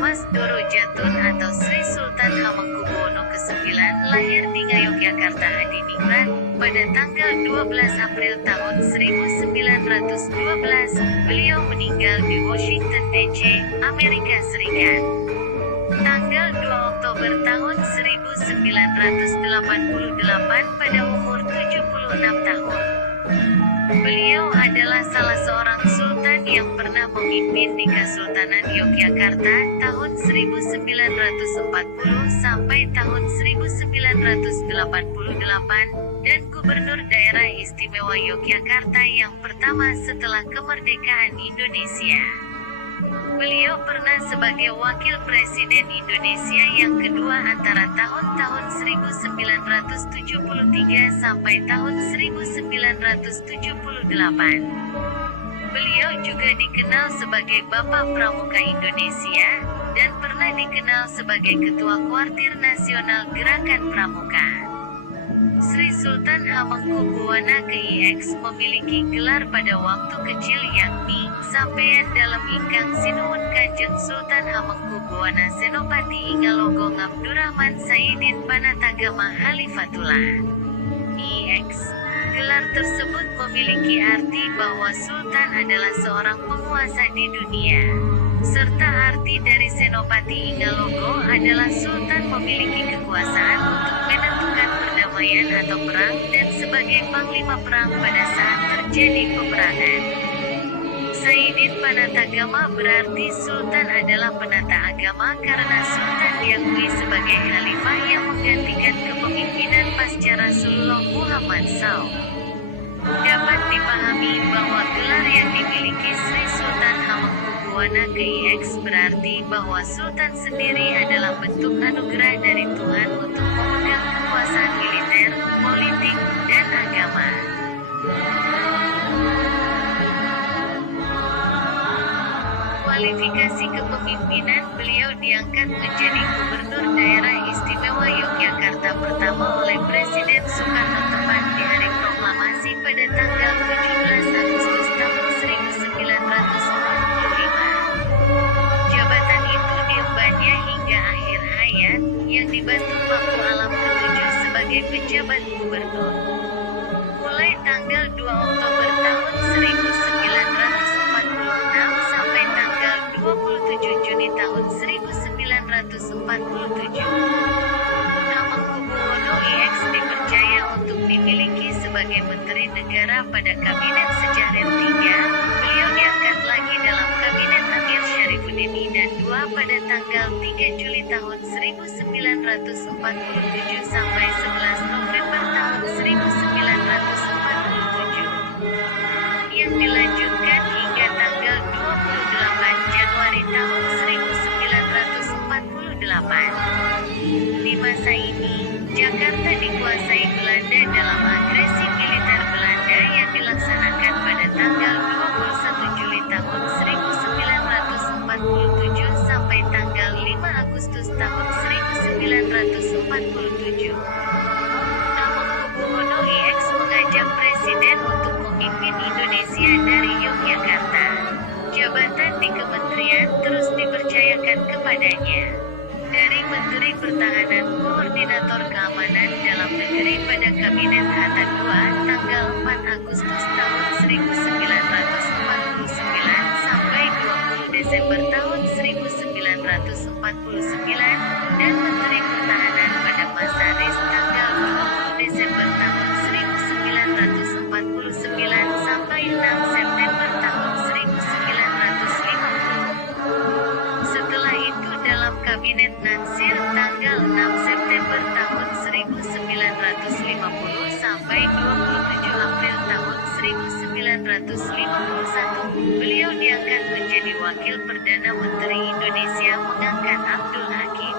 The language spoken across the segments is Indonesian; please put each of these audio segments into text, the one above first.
Mas Doro Jatun atau Sri Sultan Hamengkubuwono ke-9 lahir di Ngayogyakarta Hadiningrat pada tanggal 12 April tahun 1912. Beliau meninggal di Washington DC, Amerika Serikat. Tanggal 2 Oktober tahun 1988 pada umur 76 tahun. Beliau adalah salah seorang sultan yang pernah memimpin di Kesultanan Yogyakarta tahun 1940 sampai tahun 1988 dan Gubernur Daerah Istimewa Yogyakarta yang pertama setelah kemerdekaan Indonesia. Beliau pernah sebagai Wakil Presiden Indonesia yang kedua antara tahun-tahun 1973 sampai tahun 1978. Beliau juga dikenal sebagai Bapak Pramuka Indonesia, dan pernah dikenal sebagai Ketua Kuartir Nasional Gerakan Pramuka. Sri Sultan Hamengkubuwana ke-IX memiliki gelar pada waktu kecil yakni Sampeyan dalam ingkang sinuwun Kanjeng Sultan Hamengkubuwana Senopati Ingalogong Abdurrahman Sayyidin Panatagama Halifatullah. IX. Gelar tersebut memiliki arti bahwa Sultan adalah seorang penguasa di dunia. Serta arti dari Senopati Ingalogo adalah Sultan memiliki kekuasaan untuk menentukan perdamaian atau perang dan sebagai panglima perang pada saat terjadi peperangan. Sayyidin Panatagama berarti Sultan adalah penata agama karena Sultan diakui sebagai khalifah yang menggantikan kepemimpinan pasca Rasulullah Muhammad SAW. Dapat dipahami bahwa gelar yang dimiliki Sri Sultan Hamengkubuwana ke-IX berarti bahwa Sultan sendiri adalah bentuk anugerah dari Tuhan untuk memegang kekuasaan militer, politik, dan agama. Kualifikasi kepemimpinan, beliau diangkat menjadi Gubernur Daerah Istimewa Yogyakarta pertama oleh Presiden Soekarno tepat di hari proklamasi pada tanggal 17 Agustus tahun 1945. Jabatan itu diembannya hingga akhir hayat, yang dibantu Paku Alam ke-7 sebagai pejabat gubernur. Mulai tanggal 2 Oktober tahun 1946 sampai tanggal 27 Juni tahun 1947. Hamengkubuwono IX dipercaya untuk dimiliki sebagai Menteri Negara pada Kabinet Sejahtera III. Beliau diangkat lagi dalam Kabinet Amir Syarifuddin Idan II pada tanggal 3 Juli tahun 1947 sampai 11 November tahun 1947. Yang dilanjutkan hingga tanggal 28 Januari tahun 1948. Di masa ini, Jakarta dikuasai Belanda dalam agresi militer Belanda yang dilaksanakan pada tanggal 21 Juli tahun 1947 sampai tanggal 5 Agustus tahun 1947. Hamengkubuwono IX mengajak Presiden untuk memimpin Indonesia dari Yogyakarta. Jabatan di kementerian terus dipercayakan kepadanya. Dari Menteri Pertahanan Koordinator Keamanan Dalam Negeri pada Kabinet Hatta II tanggal 4 Agustus tahun 1949 sampai 20 Desember tahun 1949 dan Menteri Pertahanan pada masa RIS tanggal 20 Desember tahun 1949 sampai 6 September tahun 1950. Setelah itu dalam Kabinet Natsir tanggal 6 September tahun 1950 sampai 27 April tahun 1951, beliau diangkat menjadi Wakil Perdana Menteri Indonesia mengangkat Abdul Hakim.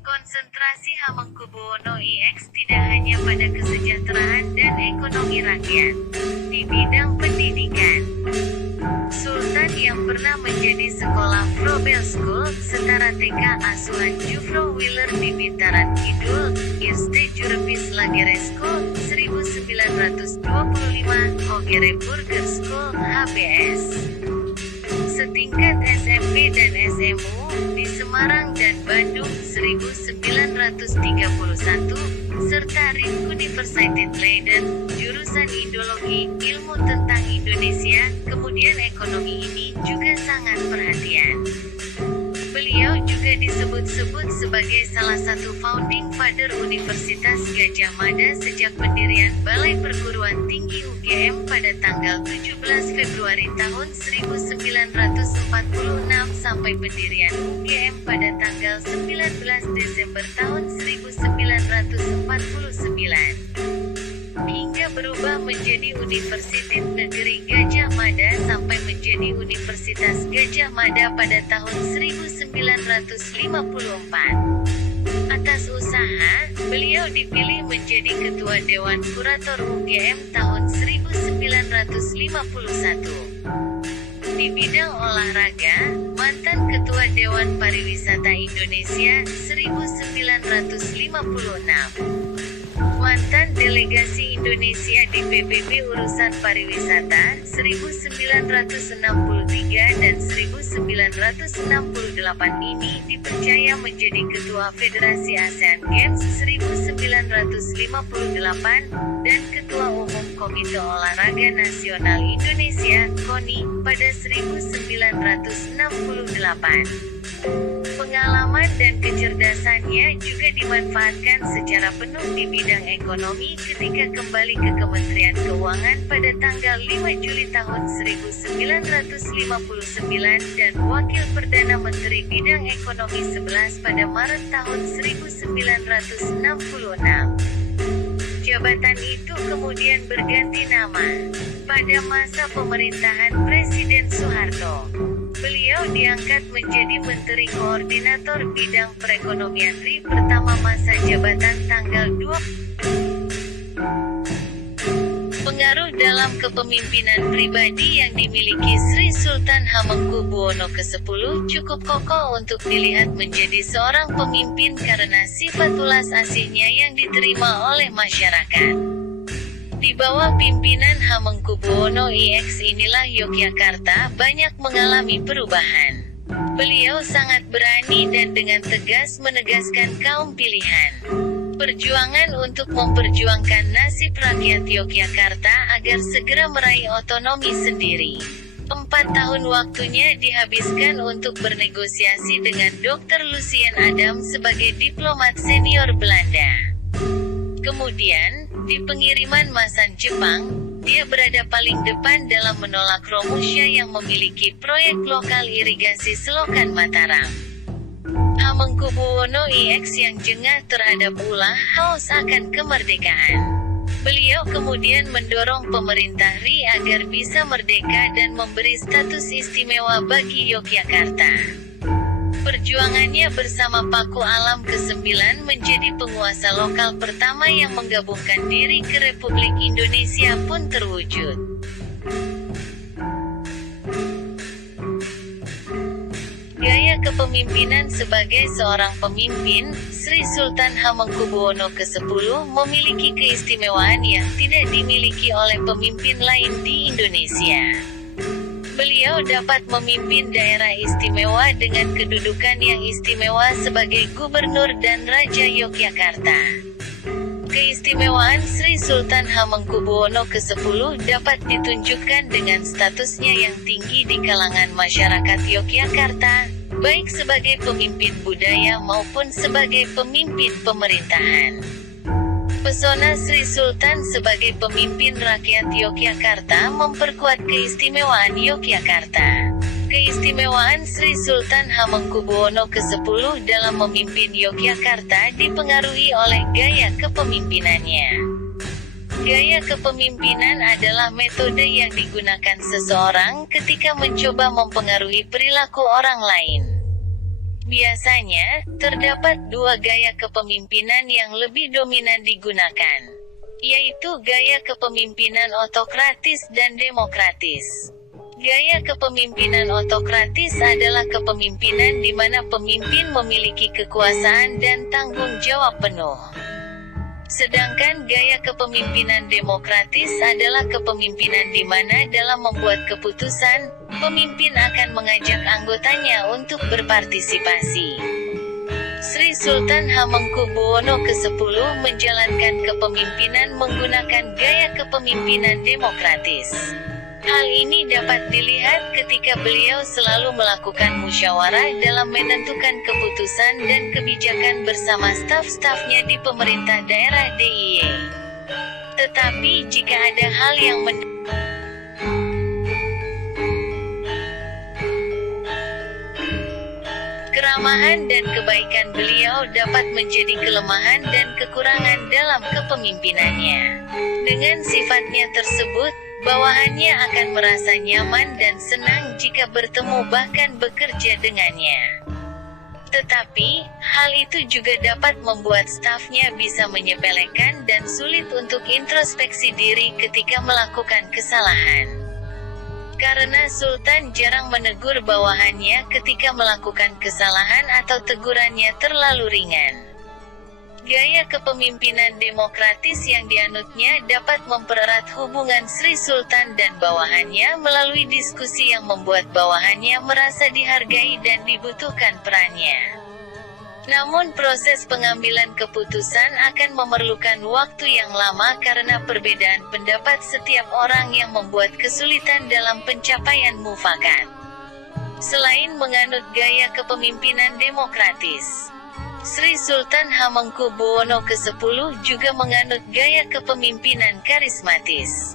Konsentrasi Hamengkubuwono IX tidak hanya pada kesejahteraan dan ekonomi rakyat. Di bidang pendidikan, Sultan yang yang pernah menjadi sekolah Frobel School, setara TK asuhan Jufro Wheeler di Bintaran Kidul, Eerste Jurepis Lagere School, 1925, Hogere Burger School, HBS. Setingkat SMP dan SMU, di Semarang dan Bandung, 1931, serta RIN Universiteit Leiden, jurusan Indologi, ilmu tentang Indonesia, kemudian ekonomi ini juga sangat perhatian. Beliau juga disebut-sebut sebagai salah satu founding father Universitas Gadjah Mada sejak pendirian Balai Perguruan Tinggi UGM pada tanggal 17 Februari tahun 1946 sampai pendirian UGM pada tanggal 19 Desember tahun 1949. Hingga berubah menjadi Universitas Negeri Gadjah Mada sampai menjadi Universitas Gadjah Mada pada tahun 1954. Atas usaha, beliau dipilih menjadi Ketua Dewan Kurator UGM tahun 1951. Di bidang olahraga, mantan Ketua Dewan Pariwisata Indonesia 1956. Mantan Delegasi Indonesia di PBB Urusan Pariwisata 1963 dan 1968 ini dipercaya menjadi Ketua Federasi ASEAN Games 1958 dan Ketua Umum Komite Olahraga Nasional Indonesia (KONI) pada 1968. Pengalaman dan kecerdasannya juga dimanfaatkan secara penuh di bidang ekonomi ketika kembali ke Kementerian Keuangan pada tanggal 5 Juli tahun 1959 dan Wakil Perdana Menteri Bidang Ekonomi 11 pada Maret tahun 1966. Jabatan itu kemudian berganti nama. Pada masa pemerintahan Presiden Soeharto, beliau diangkat menjadi Menteri Koordinator Bidang Perekonomian RI pertama masa jabatan tanggal 2. Pengaruh dalam kepemimpinan pribadi yang dimiliki Sri Sultan Hamengkubuwono ke-10 cukup kokoh untuk dilihat menjadi seorang pemimpin karena sifat ulas asihnya yang diterima oleh masyarakat. Di bawah pimpinan Hamengkubuwono IX inilah Yogyakarta banyak mengalami perubahan. Beliau sangat berani dan dengan tegas menegaskan kaum pilihan. Perjuangan untuk memperjuangkan nasib rakyat Yogyakarta agar segera meraih otonomi sendiri. 4 tahun waktunya dihabiskan untuk bernegosiasi dengan Dr. Lucien Adam sebagai diplomat senior Belanda. Kemudian, di pengiriman masan Jepang, dia berada paling depan dalam menolak Romusha yang memiliki proyek lokal irigasi selokan Mataram. Hamengkubuwono IX yang jengah terhadap ulah haus akan kemerdekaan. Beliau kemudian mendorong pemerintah RI agar bisa merdeka dan memberi status istimewa bagi Yogyakarta. Perjuangannya bersama Paku Alam ke-9 menjadi penguasa lokal pertama yang menggabungkan diri ke Republik Indonesia pun terwujud. Gaya kepemimpinan sebagai seorang pemimpin, Sri Sultan Hamengkubuwono ke-10 memiliki keistimewaan yang tidak dimiliki oleh pemimpin lain di Indonesia. Beliau dapat memimpin daerah istimewa dengan kedudukan yang istimewa sebagai Gubernur dan Raja Yogyakarta. Keistimewaan Sri Sultan Hamengkubuwono ke-10 dapat ditunjukkan dengan statusnya yang tinggi di kalangan masyarakat Yogyakarta, baik sebagai pemimpin budaya maupun sebagai pemimpin pemerintahan. Pesona Sri Sultan sebagai pemimpin rakyat Yogyakarta memperkuat keistimewaan Yogyakarta. Keistimewaan Sri Sultan Hamengkubuwono ke-10 dalam memimpin Yogyakarta dipengaruhi oleh gaya kepemimpinannya. Gaya kepemimpinan adalah metode yang digunakan seseorang ketika mencoba mempengaruhi perilaku orang lain. Biasanya, terdapat dua gaya kepemimpinan yang lebih dominan digunakan, yaitu gaya kepemimpinan otokratis dan demokratis. Gaya kepemimpinan otokratis adalah kepemimpinan di mana pemimpin memiliki kekuasaan dan tanggung jawab penuh. Sedangkan gaya kepemimpinan demokratis adalah kepemimpinan di mana dalam membuat keputusan, pemimpin akan mengajak anggotanya untuk berpartisipasi. Sri Sultan Hamengkubuwono ke-10 menjalankan kepemimpinan menggunakan gaya kepemimpinan demokratis. Hal ini dapat dilihat ketika beliau selalu melakukan musyawarah dalam menentukan keputusan dan kebijakan bersama staf-stafnya di pemerintah daerah DIY. Tetapi jika ada hal yang keramahan dan kebaikan beliau dapat menjadi kelemahan dan kekurangan dalam kepemimpinannya. Dengan sifatnya tersebut, bawahannya akan merasa nyaman dan senang jika bertemu bahkan bekerja dengannya. Tetapi, hal itu juga dapat membuat stafnya bisa menyepelekan dan sulit untuk introspeksi diri ketika melakukan kesalahan. Karena Sultan jarang menegur bawahannya ketika melakukan kesalahan atau tegurannya terlalu ringan. Gaya kepemimpinan demokratis yang dianutnya dapat mempererat hubungan Sri Sultan dan bawahannya melalui diskusi yang membuat bawahannya merasa dihargai dan dibutuhkan perannya. Namun proses pengambilan keputusan akan memerlukan waktu yang lama karena perbedaan pendapat setiap orang yang membuat kesulitan dalam pencapaian mufakat. Selain menganut gaya kepemimpinan demokratis, Sri Sultan Hamengkubuwono ke-10 juga menganut gaya kepemimpinan karismatis.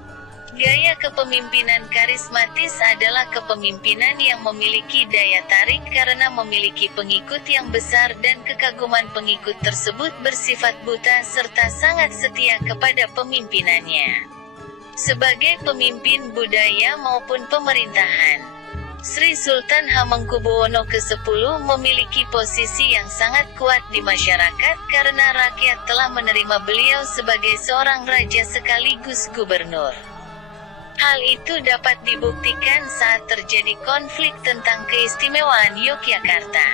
Gaya kepemimpinan karismatis adalah kepemimpinan yang memiliki daya tarik karena memiliki pengikut yang besar dan kekaguman pengikut tersebut bersifat buta serta sangat setia kepada pemimpinannya. Sebagai pemimpin budaya maupun pemerintahan, Sri Sultan Hamengkubuwono ke-10 memiliki posisi yang sangat kuat di masyarakat karena rakyat telah menerima beliau sebagai seorang raja sekaligus gubernur. Hal itu dapat dibuktikan saat terjadi konflik tentang keistimewaan Yogyakarta.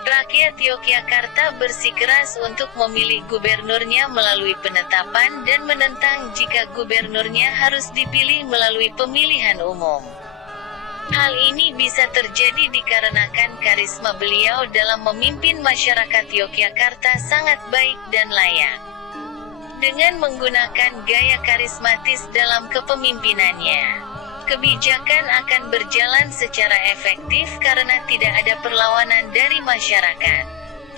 Rakyat Yogyakarta bersikeras untuk memilih gubernurnya melalui penetapan dan menentang jika gubernurnya harus dipilih melalui pemilihan umum. Hal ini bisa terjadi dikarenakan karisma beliau dalam memimpin masyarakat Yogyakarta sangat baik dan layak. Dengan menggunakan gaya karismatis dalam kepemimpinannya, kebijakan akan berjalan secara efektif karena tidak ada perlawanan dari masyarakat.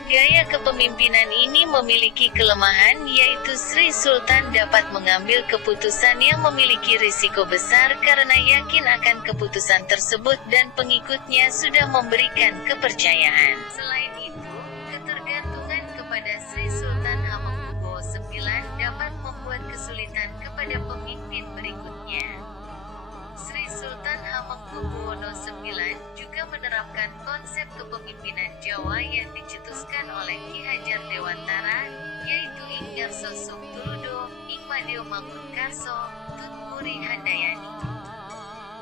Gaya kepemimpinan ini memiliki kelemahan yaitu Sri Sultan dapat mengambil keputusan yang memiliki risiko besar karena yakin akan keputusan tersebut dan pengikutnya sudah memberikan kepercayaan. Selain itu, ketergantungan kepada Sri Sultan Hamengkubuwono IX dapat membuat kesulitan kepada pemimpin berikutnya. Sri Sultan Hamengkubuwono IX juga menerapkan konsep kepemimpinan Jawa yang dicetuskan oleh Ki Hajar Dewantara, yaitu Inggarso Sungturudo, Ingmadeo Mangkukarso, Tutmuri Handayani.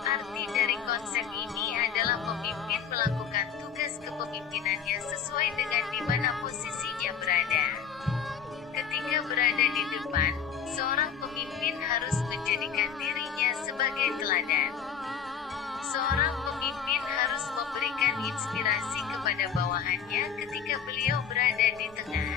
Arti dari konsep ini adalah pemimpin melakukan tugas kepemimpinannya sesuai dengan di mana posisinya berada. Ketika berada di depan, seorang pemimpin harus menjadikan dirinya sebagai teladan. Seorang pemimpin harus memberikan inspirasi kepada bawahannya ketika beliau berada di tengah.